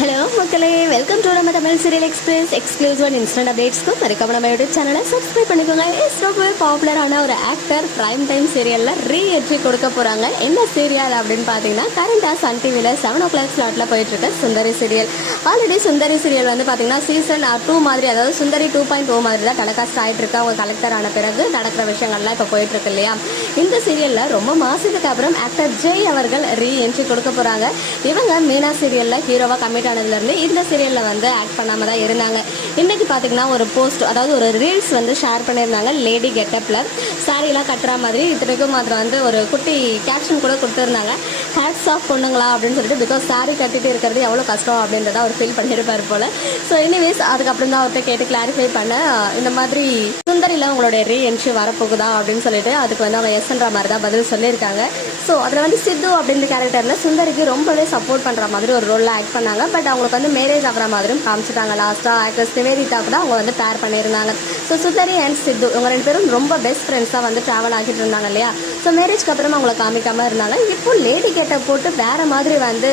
Hello மக்களே welcome to நம்ம Tamil serial express exclusive and instant அப்டேட்ஸ்க்கு மறக்காம நம்ம யூடியூப் சேனலை சப்ஸ்கிரைப் பண்ணிக்கோங்க. இஸ் ரொம்பவே பாப்புலரான ஒரு ஆக்டர் பிரைம் டைம் சீரியலில் ரீ என்ட்ரி கொடுக்க போகிறாங்க என்ன சீரியல் அப்படின்னு பார்த்தீங்கன்னா கரண்டாக சன் டிவியில் செவன் ஓ கிளாக் ஸ்லாட்டில் போயிட்டுருக்க Sundari serial already Sundari serial வந்து பார்த்தீங்கன்னா சீசன் டூ மாதிரி அதாவது சுந்தரி டூ பாயிண்ட் டூ மாதிரி தான் டெலகாஸ்ட் ஆகிட்டு இருக்கு அவங்க கலெக்டர் ஆன பிறகு நடக்கிற விஷயங்கள்லாம் இப்போ போயிட்டு இருக்கு இல்லையா? இந்த சீரியலில் ரொம்ப மாதத்துக்கு அப்புறம் ஆக்டர் ஜெய் அவர்கள் ரீ என்ட்ரி கொடுக்க போகிறாங்க இவங்க மீனா சீரியலில் ஹீரோவாக கமிட் ஆனதுலேருந்து இந்த சீரியலில் வந்து ஆக்ட் பண்ணாமல் தான் இருந்தாங்க. இன்றைக்கி பார்த்தீங்கன்னா ஒரு போஸ்ட் அதாவது ஒரு ரீல்ஸ் வந்து ஷேர் பண்ணியிருந்தாங்க லேடி கெட்டப்பில் சாரீலாம் கட்டுற மாதிரி இத்தனைக்கும் மாத்திரம் வந்து ஒரு குட்டி கேப்ஷன் கூட கொடுத்துருந்தாங்க. ஹேட்ஸ் ஆஃப் பொண்ணுங்களா அப்படின்னு சொல்லிட்டு பிகாஸ் சாரி கட்டிட்டு இருக்கிறது எவ்வளோ கஷ்டம் அப்படின்றத அவர் ஃபீல் பண்ணியிருப்பார் போல். ஸோ எனிவேஸ் அதுக்கப்புறம் தான் அவர்கிட்ட கேட்டு கிளாரிஃபை பண்ண இந்த மாதிரி சுந்தரியில் உங்களுடைய ரீ என்ட்ரி வரப்போகுதா அப்படின்னு சொல்லிட்டு அதுக்கு வந்து அவன் எஸ்ன்ற மாதிரி தான் பதில் சொல்லியிருக்காங்க. ஸோ அதில் வந்து சித்து அப்படின்ற கேரக்டரில் சுந்தரிக்கு ரொம்பவே சப்போர்ட் பண்ணுற மாதிரி ஒரு ரோலில் ஆக்ட் பண்ணாங்க. பட் அவங்களுக்கு வந்து மேரேஜ் ஆகிற மாதிரியும் காமிச்சிட்டாங்க லாஸ்ட்டாக ஆக்ட்ரஸ் நிவேதிதா கூட அவங்க வந்து பேர் பண்ணியிருந்தாங்க. ஸோ சுந்தரி அண்ட் சித்து இவங்க ரெண்டு பேரும் ரொம்ப பெஸ்ட் ஃப்ரெண்ட்ஸாக வந்து ட்ராவல் ஆகிட்டு இருந்தாங்க இல்லையா? ஸோ மேரேஜ்க்கு அப்புறம் அவங்கள காமிக்காமல் இருந்தாங்க. இப்போ லேடி கேட்ட போட்டு வேற மாதிரி வந்து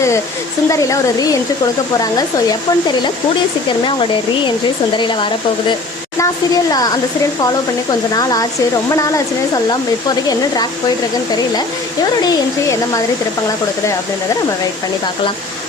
சுந்தரியில் ஒரு ரீ என்ட்ரி கொடுக்க போகிறாங்க ஸோ எப்போன்னு தெரியல. கூடிய சீக்கிரமே அவங்களுடைய ரீ என்ட்ரி சுந்தரியில் வரப்போகுது. நான் சீரியல் அந்த சீரியல் ஃபாலோ பண்ணி கொஞ்ச நாள் ஆச்சு. ரொம்ப நாள் ஆச்சுன்னே சொல்லலாம். இப்போதைக்கு என்ன ட்ராக் போயிட்டு இருக்குன்னு தெரியல. இவருடைய என்ட்ரி எந்த மாதிரி திருப்பங்களாக கொடுக்குது அப்படின்றத நம்ம வெயிட் பண்ணி பார்க்கலாம்.